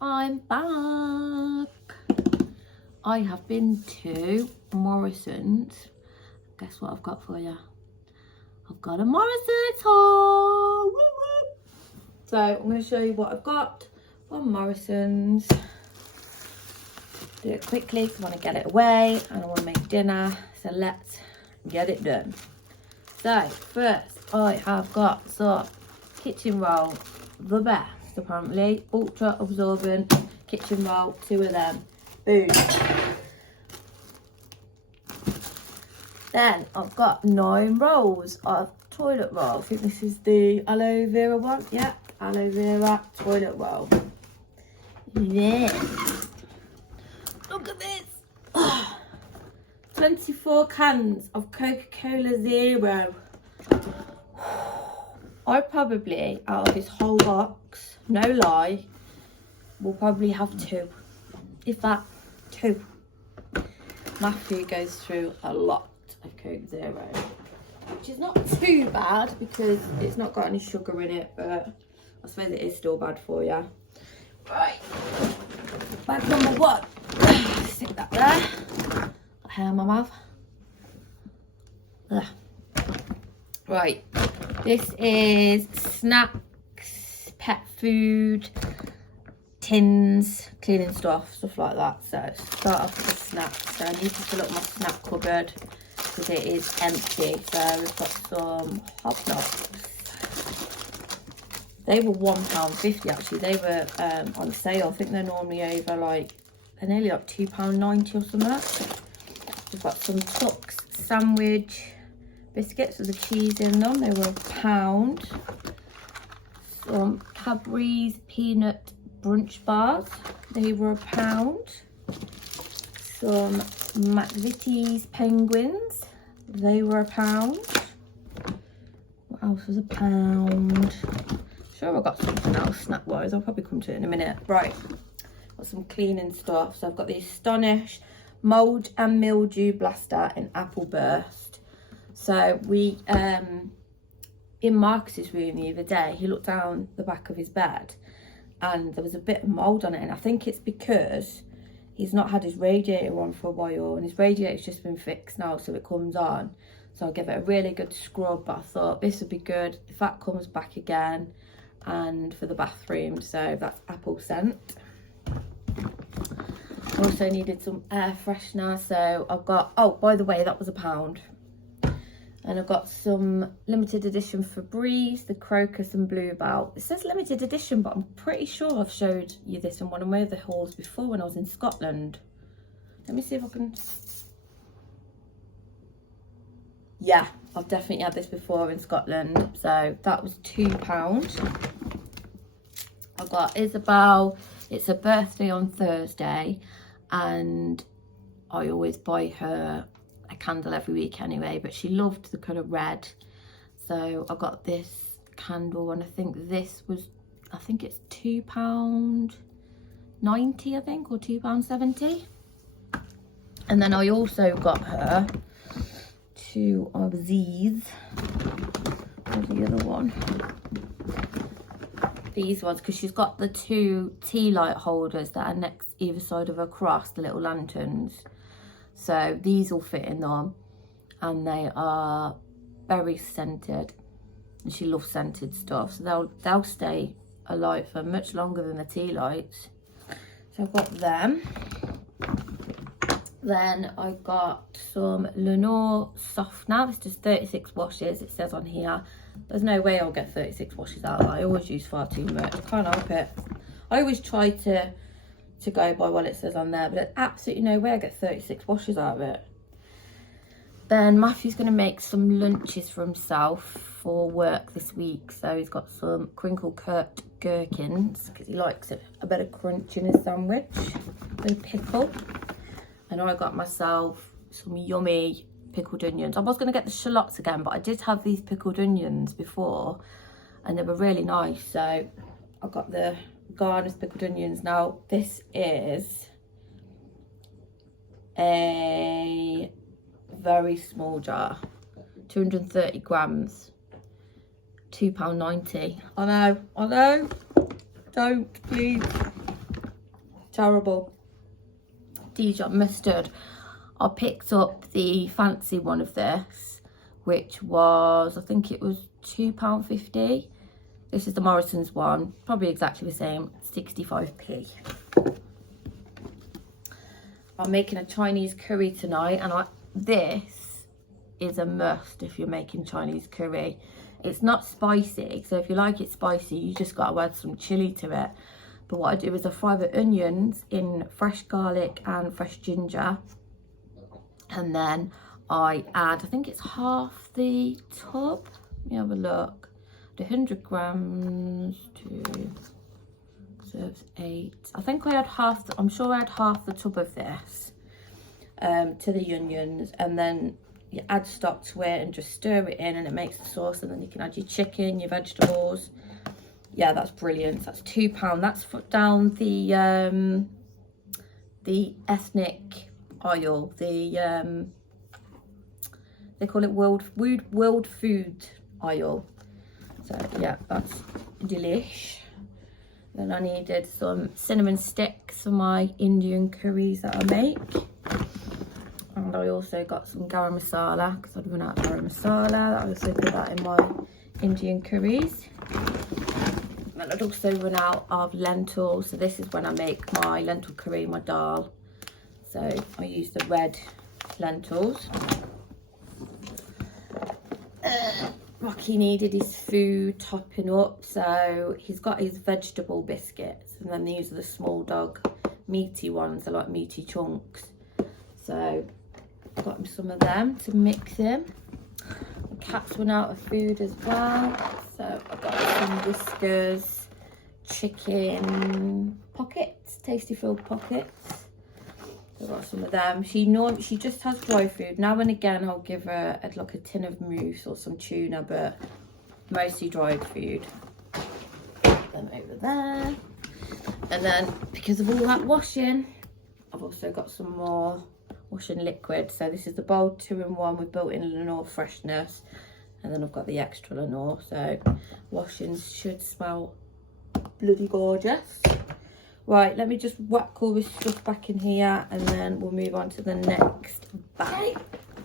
I'm back. I have been to Morrisons. Guess what I've got for you? I've got a Morrisons haul. Woo woo. So I'm going to show you what I've got from Morrisons. Do it quickly because I want to get it away and I want to make dinner. So let's get it done. So first I have got some kitchen roll, the best apparently, ultra absorbent kitchen roll, 2 of them. Boom. Then I've got 9 rolls of toilet roll. I think this is the Aloe Vera one. Yeah, Aloe Vera toilet roll. Then look at this. 24 cans of Coca-Cola Zero. I probably, out of this whole box, no lie, will probably have 2. If that, 2. Matthew goes through a lot of Coke Zero, which is not too bad because it's not got any sugar in it, but I suppose it is still bad for you. Right, bag number 1. Stick that there. Hair in my mouth. Ugh. Right, this is snacks, pet food, tins, cleaning stuff like that. So start off with the snacks. So I need to fill up my snack cupboard because it is empty. So we've got some hobnobs. They were £1.50 actually. They were on sale. I think they're normally over they're nearly like £2.90 or something. We've got some Tucks sandwich biscuits with the cheese in them. They were £1. Some Cadbury's peanut brunch bars. They were £1. Some McVitie's penguins. They were £1. What else was £1? Sure, I got something else snack wise. I'll probably come to it in a minute. Right, got some cleaning stuff. So I've got the Astonish mold and mildew blaster in apple burst. So we in Marcus's room the other day, he looked down the back of his bed and there was a bit of mold on it, and I think it's because he's not had his radiator on for a while, and his radiator's just been fixed now, so it comes on. So I'll give it a really good scrub, but I thought this would be good if that comes back again, and for the bathroom. So that's apple scent. Also needed some air freshener, so I've got, oh by the way, that was £1. And I've got some limited edition Febreze, the Crocus and Bluebell. It says limited edition, but I'm pretty sure I've showed you this in one of my other hauls before when I was in Scotland. Let me see if I can, yeah, I've definitely had this before in Scotland. So that was £2. I've got Isabel, it's her birthday on Thursday, and I always buy her a candle every week anyway, but she loved the colour red, so I got this candle, and I think this was, I think it's £2.90 I think, or £2.70. And then I also got her 2 of these. Where's the other one? These ones, because she's got the 2 tea light holders that are next either side of her cross, the little lanterns. So these will fit in them, and they are berry scented, and she loves scented stuff, so they'll stay alight for much longer than the tea lights. So I've got them. Then I got some Lenore softener. This does 36 washes, it says on here. There's no way I'll get 36 washes out of that. I always use far too much. I can't help it. I always try to go by what it says on there, but there's absolutely no way I get 36 washes out of it. Then Matthew's going to make some lunches for himself for work this week. So he's got some crinkle cut gherkins because he likes a bit of crunch in his sandwich. A bit of pickle. And I got myself some yummy pickled onions. I was going to get the shallots again, but I did have these pickled onions before and they were really nice. So I got the garnished pickled onions. Now this is a very small jar, 230 grams, £2.90. I know, don't, please. Terrible. Dijon mustard. I picked up the fancy one of this, which was, I think it was £2.50. This is the Morrisons one, probably exactly the same, 65p. I'm making a Chinese curry tonight, and this is a must if you're making Chinese curry. It's not spicy, so if you like it spicy, you just got to add some chili to it. But what I do is I fry the onions in fresh garlic and fresh ginger, and then I add, I think it's half the tub. Let me have a look. The 100 grams to serves 8. I think I had half. I'm sure I had half the tub of this to the onions, and then you add stock to it and just stir it in, and it makes the sauce. And then you can add your chicken, your vegetables. Yeah, that's brilliant. That's £2. That's down the ethnic oil. They call it world food oil. So yeah, that's delish. Then I needed some cinnamon sticks for my Indian curries that I make. And I also got some garam masala because I'd run out of garam masala. I also put that in my Indian curries. And I'd also run out of lentils. So this is when I make my lentil curry, my dal. So I use the red lentils. Rocky needed his food topping up, so he's got his vegetable biscuits, and then these are the small dog meaty ones. They're like meaty chunks, so I got him some of them to mix him. The cats went out of food as well, so I got some Whiskers chicken pockets, tasty filled pockets. I got some of them. She just has dry food. Now and again I'll give her like a tin of mousse or some tuna, but mostly dried food. Then over there. And then because of all that washing, I've also got some more washing liquid. So this is the bold 2-in-1 with built-in Lenore freshness, and then I've got the extra Lenore. So washing should smell bloody gorgeous. Right, let me just whack all this stuff back in here, and then we'll move on to the next bag.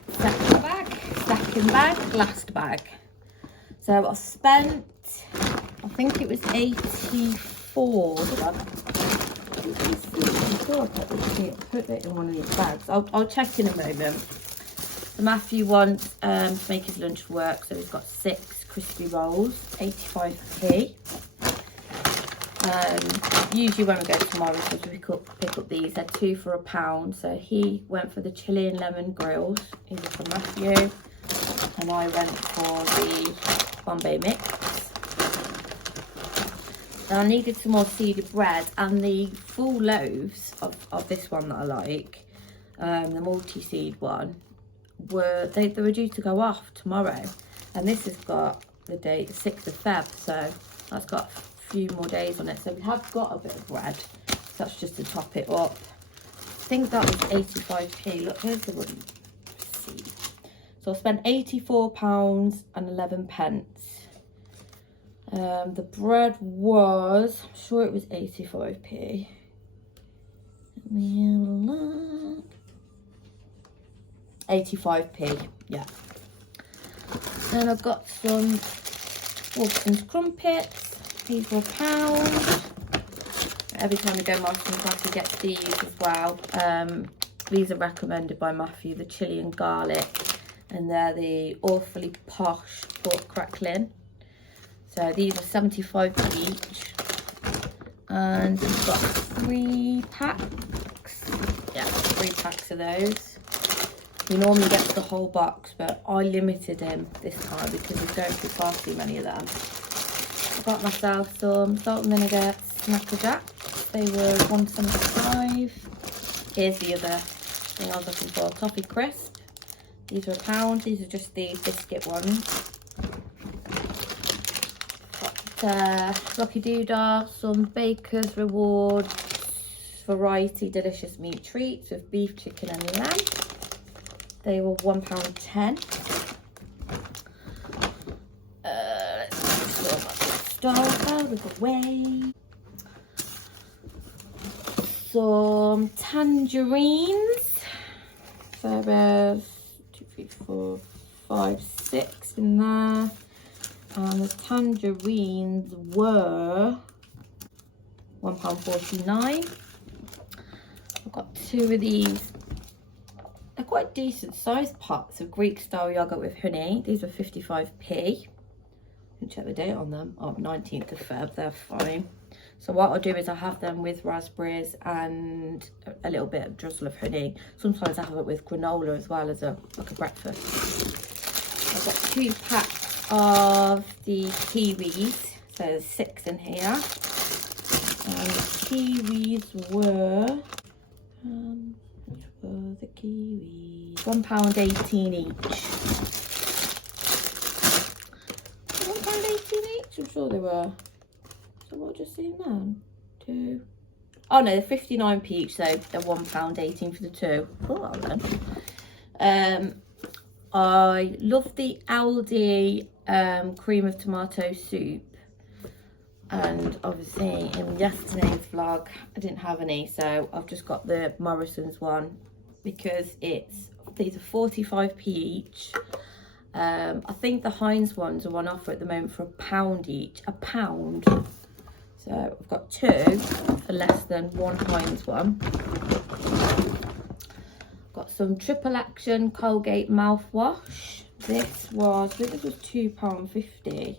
Second bag, last bag. So I spent, I think it was 84. Did I put it in one of these bags? I'll check in a moment. So Matthew wants to make his lunch work, so he's got 6 crispy rolls, 85p. Usually when we go to Morrisons, we pick up these. They're 2 for £1. So he went for the chili and lemon grills. These are for Matthew, and I went for the Bombay mix. And I needed some more seeded bread, and the full loaves of this one that I like, the multi-seed one, they were due to go off tomorrow, and this has got the date, the 6th of Feb, so that's got few more days on it. So we have got a bit of bread, so that's just to top it up. I think that was 85p. Look, here's the wooden seed. So I spent £84 and 11 pence. The bread was, I'm sure it was 85p. Let me have a look. 85p, yeah. Then I've got some Morrisons crumpets. These were £1. Every time I go Morrisons, Matthew gets these as well. These are recommended by Matthew, the chili and garlic, and they're the awfully posh pork crackling. So these are 75p each, and we've got 3 packs. Yeah, 3 packs of those. He normally gets the whole box, but I limited him this time because he's going through far too many of them. I got myself some salt and vinegar Snacker Jacks. They were £1.75. Here's the other thing I was looking for, Toffee Crisp. These are £1. These are just the biscuit ones. Got Rocky Doodah, some Baker's Rewards variety delicious meat treats with beef, chicken and lamb. They were £1.10. Let's throw my stuff out of the way. some tangerines. So there's 2, 3, 4, 5, 6 in there. And the tangerines were £1.49. I've got 2 of these. They're quite decent sized pots of Greek style yogurt with honey. These were 55p. Check the date on them. Oh, 19th of Feb. They're fine. So what I'll do is I'll have them with raspberries and a little bit of drizzle of honey. Sometimes I have it with granola as well as like a breakfast. I've got 2 packs of the kiwis. So there's 6 in here. And the kiwis were the kiwis? £1.18 each. £1.18 each? I'm sure they were. So what just seen then? 2. Oh no, they're 59p each, so they're £1.18 for the 2. Oh well then. I love the Aldi cream of tomato soup. And obviously in yesterday's vlog I didn't have any, so I've just got the Morrisons one because these are 45p each. I think the Heinz ones are on offer at the moment for £1 each. £1. So I've got 2 for less than 1 Heinz one. Got some triple action Colgate mouthwash. I think this was £2.50.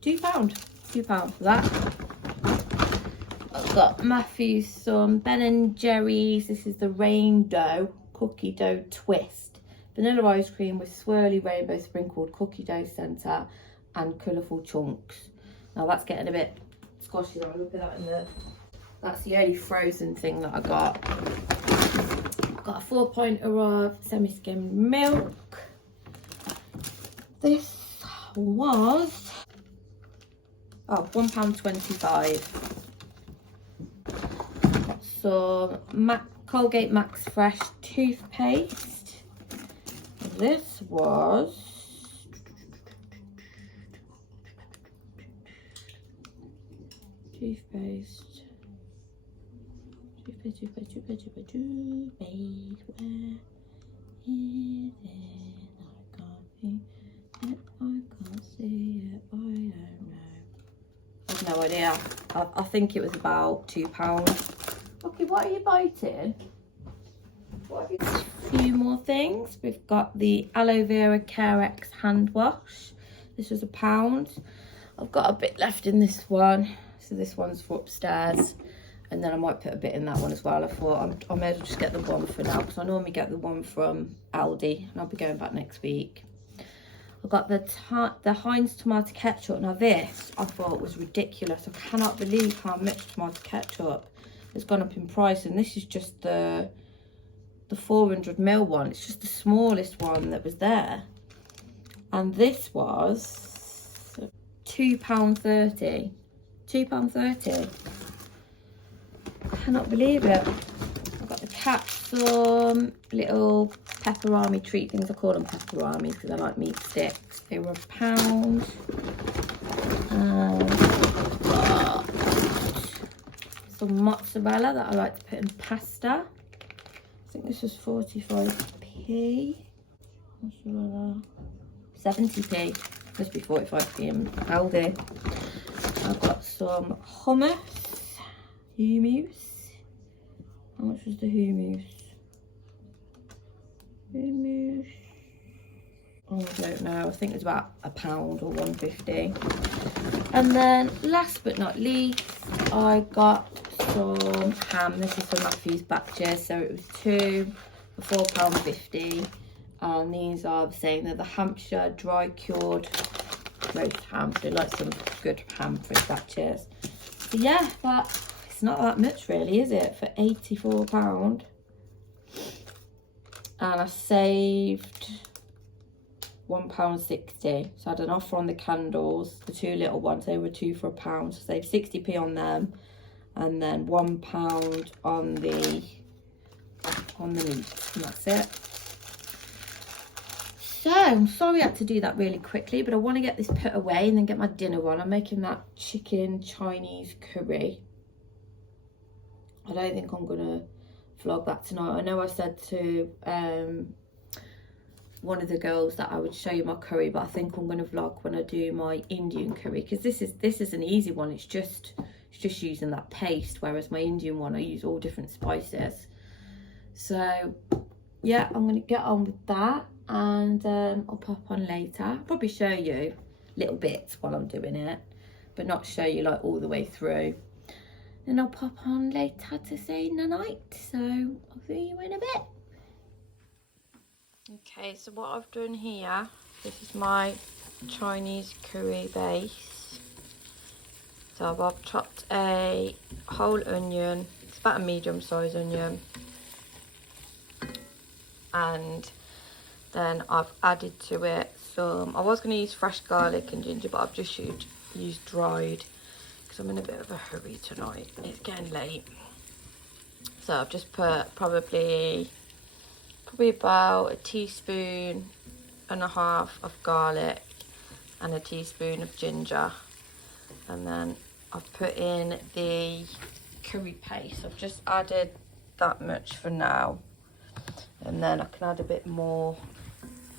£2 for that. I've got Matthew some Ben & Jerry's. This is the rain dough cookie dough twist. Vanilla ice cream with swirly rainbow sprinkled cookie dough centre and colourful chunks. Now that's getting a bit squashy now. Look at that in there. That's the only frozen thing that I got. I've got a 4-pointer of semi-skimmed milk. This was £1.25. Got some Colgate Max Fresh toothpaste. This was toothpaste. Where is it? I can't see it. I don't know. I've no idea. I think it was about £2. Okay, what are you biting? A few more things. We've got the Aloe Vera Carex hand wash. This was £1. I've got a bit left in this one, so this one's for upstairs, and then I might put a bit in that one as well. I thought I may as well just get the one for now, because I normally get the one from Aldi, and I'll be going back next week. I've got the Heinz tomato ketchup. Now this I thought was ridiculous. I cannot believe how much tomato ketchup has gone up in price, and this is just the 400ml one. It's just the smallest one that was there, and this was £2.30. £2.30. Cannot believe it. I've got the some little pepperami treat things. I call them pepperami because I like meat sticks. They were £1. Some mozzarella that I like to put in pasta. I think this was 45p. Mozzarella. 70p. Must be 45p in Aldi. I've got some hummus. How much was the hummus? Oh, I don't know. I think it's about £1 or £1.50. And then last but not least, I got some ham. This is for Matthew's batches, so it was 2 for £4.50. And these are the same. They're the Hampshire dry cured roast ham. So like some good ham for his batches. So yeah, but it's not that much really, is it, for £84? And I saved £1.60. So I had an offer on the candles, the 2 little ones. They were 2 for £1. So I saved 60p on them, and then £1 on the meat, and that's it. So I'm sorry I had to do that really quickly, but I want to get this put away and then get my dinner on. I'm making that chicken Chinese curry. I don't think I'm gonna vlog that tonight. I know I said to one of the girls that I would show you my curry, but I think I'm gonna vlog when I do my Indian curry, because this is an easy one. It's just using that paste, whereas my Indian one I use all different spices. So yeah, I'm gonna get on with that, and I'll pop on later. I'll probably show you little bits while I'm doing it, but not show you like all the way through. And I'll pop on later to say night. So I'll see you in a bit. Okay, so what I've done here, this is my Chinese curry base. So I've chopped a whole onion. It's about a medium-sized onion. And then I've added to it some, I was going to use fresh garlic and ginger, but I've just used dried because I'm in a bit of a hurry tonight. It's getting late. So I've just put probably about 1.5 teaspoons of garlic and 1 teaspoon of ginger. And then I've put in the curry paste. I've just added that much for now. And then I can add a bit more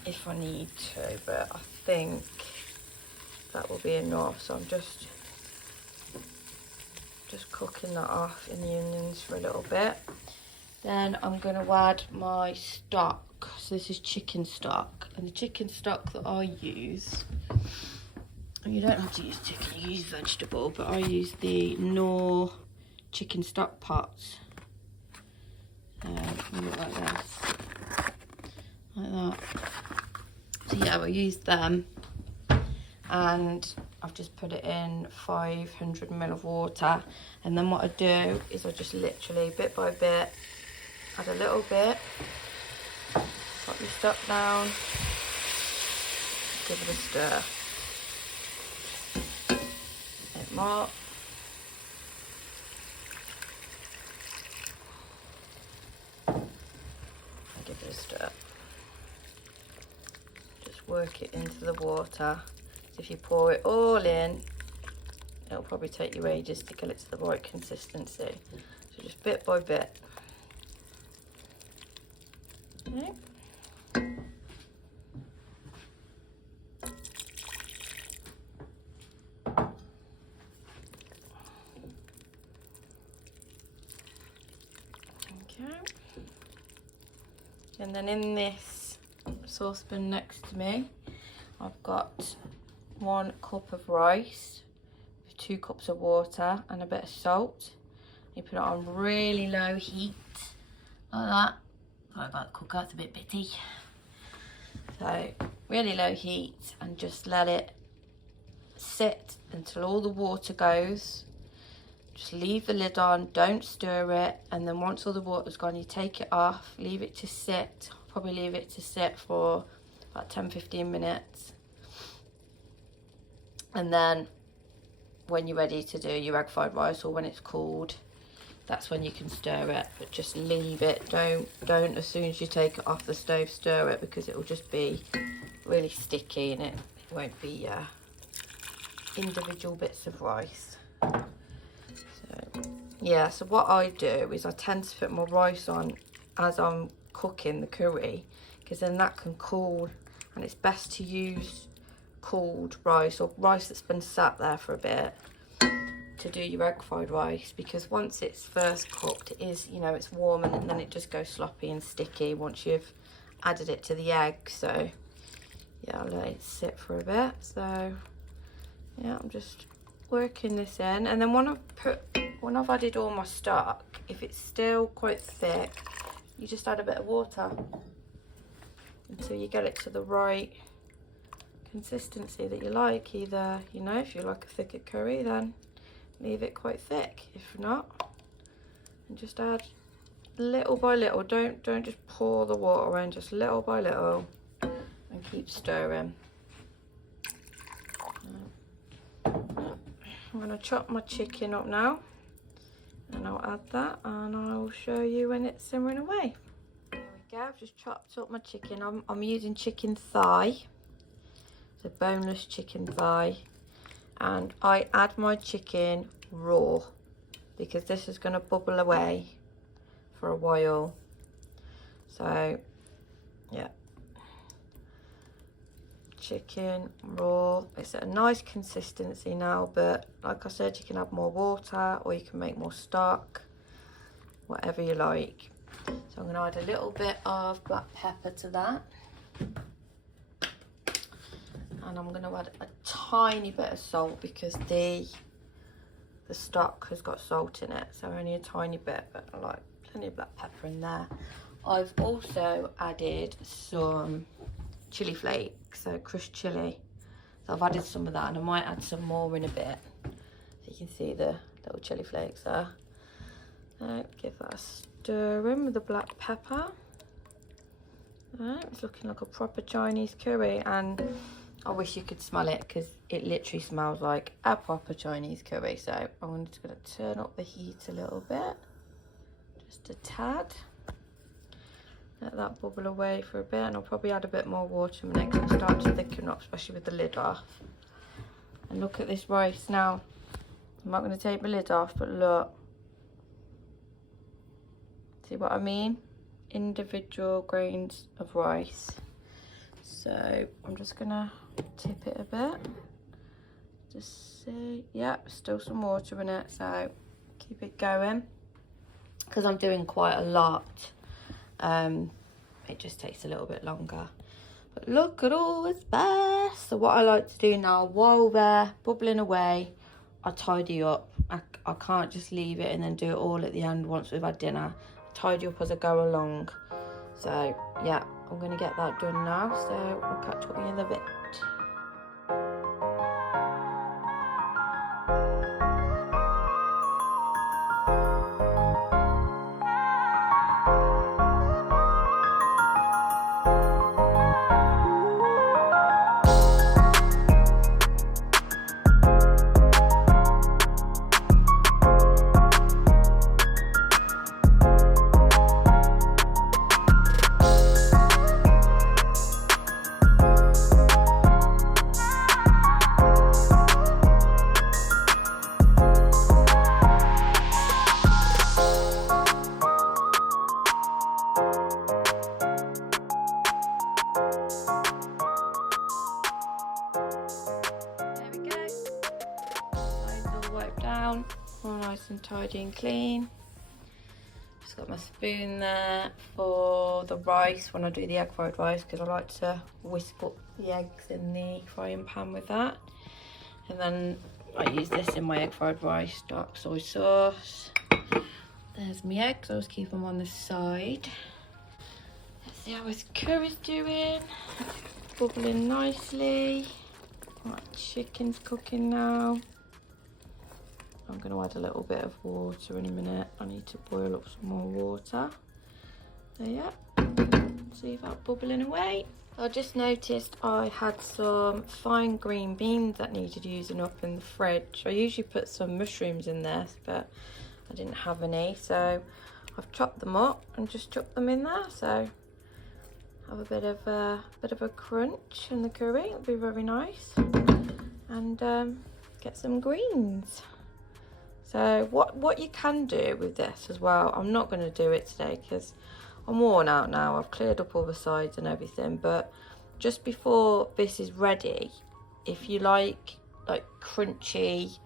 if I need to, but I think that will be enough. So I'm just cooking that off in the onions for a little bit. Then I'm going to add my stock. So this is chicken stock, and the chicken stock that I use, and you don't have to use chicken, you use vegetable, but I use the Knorr chicken stock pots. Look like this, like that. So yeah, I use them, and I've just put it in 500 ml of water. And then what I do is I just literally bit by bit add a little bit, put your stock down, give it a stir, a bit more. Give it a stir. Just work it into the water. So if you pour it all in, it'll probably take you ages to get it to the right consistency. So just bit by bit. Okay. And then in this saucepan next to me, I've got 1 cup of rice, 2 cups of water and a bit of salt. You put it on really low heat, like that. Sorry about the cooker, it's a bit bitty. So really low heat, and just let it sit until all the water goes. Just leave the lid on, don't stir it, and then once all the water's gone, you take it off, leave it to sit. Probably leave it to sit for about 10-15 minutes. And then when you're ready to do your egg fried rice, or when it's cooled, that's when you can stir it. But just leave it, don't as soon as you take it off the stove stir it, because it will just be really sticky and it won't be individual bits of rice. Yeah, so what I do is I tend to put my rice on as I'm cooking the curry, because then that can cool, and it's best to use cooled rice, or rice that's been sat there for a bit, to do your egg fried rice, because once it's first cooked, it is, you know, it's warm, and then it just goes sloppy and sticky once you've added it to the egg. So yeah, I'll let it sit for a bit. So yeah, I'm just working this in, and then when I've added all my stock, if it's still quite thick, you just add a bit of water until you get it to the right consistency that you like. Either, you know, if you like a thicker curry, then leave it quite thick. If not, and just add little by little. Don't just pour the water in, just little by little, and keep stirring. I'm going to chop my chicken up now, and I'll add that, and I'll show you when it's simmering away. There we we go, I've just chopped up my chicken. I'm using chicken thigh, so boneless chicken thigh, and I add my chicken raw because this is going to bubble away for a while. So yeah, chicken raw. It's at a nice consistency now, but like I said, you can add more water or you can make more stock, whatever you like. So I'm going to add a little bit of black pepper to that, and I'm going to add a tiny bit of salt because the stock has got salt in it, so only a tiny bit, but I like plenty of black pepper in there. I've also added some chili flakes, so crushed chili. So I've added some of that, and I might add some more in a bit. So you can see the little chili flakes there. Give that a stir in with the black pepper. It's looking like a proper Chinese curry, and I wish you could smell it because it literally smells like a proper Chinese curry. So I'm just going to turn up the heat a little bit, just a tad. Let that bubble away for a bit, and I'll probably add a bit more water in a minute because it'll start to thicken up, especially with the lid off. And look at this rice now. I'm not going to take my lid off, but look. See what I mean? Individual grains of rice. So I'm just going to tip it a bit. Just see. Yeah, still some water in it, so keep it going. Because I'm doing quite a lot. It just takes a little bit longer, but look at all this mess. So what I like to do now, while they're bubbling away, I tidy up. I can't just leave it and then do it all at the end once we've had dinner. I tidy up as I go along. So yeah, I'm going to get that done now, so I'll catch up with you in a bit. Down, all nice and tidy and clean. Just got my spoon there for the rice when I do the egg fried rice, because I like to whisk up the eggs in the frying pan with that. And then I use this in my egg fried rice, dark soy sauce. There's my eggs, I always keep them on the side. Let's see how this curry's doing. Bubbling nicely. My chicken's cooking now. I'm going to add a little bit of water in a minute. I need to boil up some more water. There, yeah. See that bubbling away. I just noticed I had some fine green beans that needed using up in the fridge. I usually put some mushrooms in this, but I didn't have any. So I've chopped them up and just chucked them in there. So have a bit of a crunch in the curry. It'll be very nice. And get some greens. So what you can do with this as well, I'm not going to do it today because I'm worn out now. I've cleared up all the sides and everything, but just before this is ready, if you like crunchy,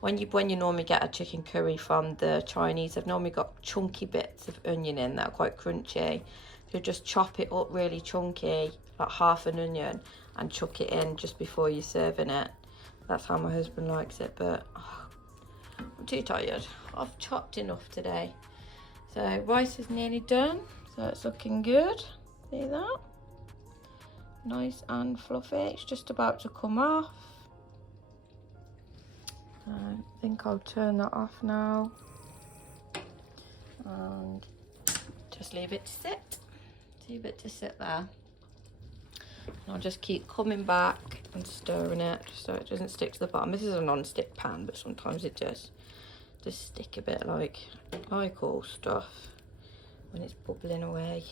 when you normally get a chicken curry from the Chinese, they've normally got chunky bits of onion in that are quite crunchy. You just chop it up really chunky, like half an onion, and chuck it in just before you're serving it. That's how my husband likes it, but I'm too tired. I've chopped enough today. So rice is nearly done, so it's looking good. See that? Nice and fluffy. It's just about to come off. I think I'll turn that off now and just leave it to sit. Leave it to sit there. And I'll just keep coming back and stirring it so it doesn't stick to the bottom. This is a non-stick pan, but sometimes it does just stick a bit like all stuff when it's bubbling away.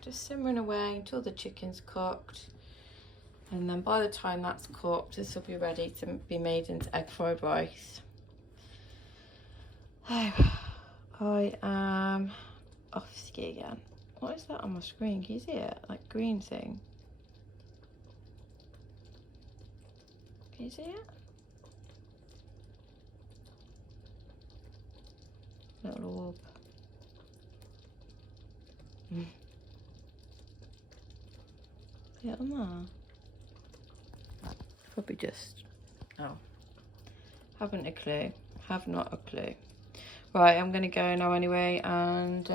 just simmering away until the chicken's cooked. And then by the time that's cooked, this will be ready to be made into egg fried rice. Oh, I am off ski again. What is that on my screen? Can you see it? Like green thing. Can you see it? Little orb. See it on there? Probably just, oh, haven't a clue. Have not a clue. Right, I'm gonna go now anyway, and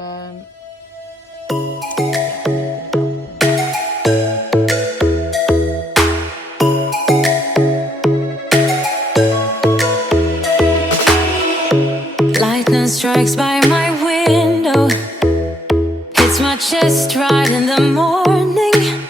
lightning strikes by my window, hits my chest right in the morning.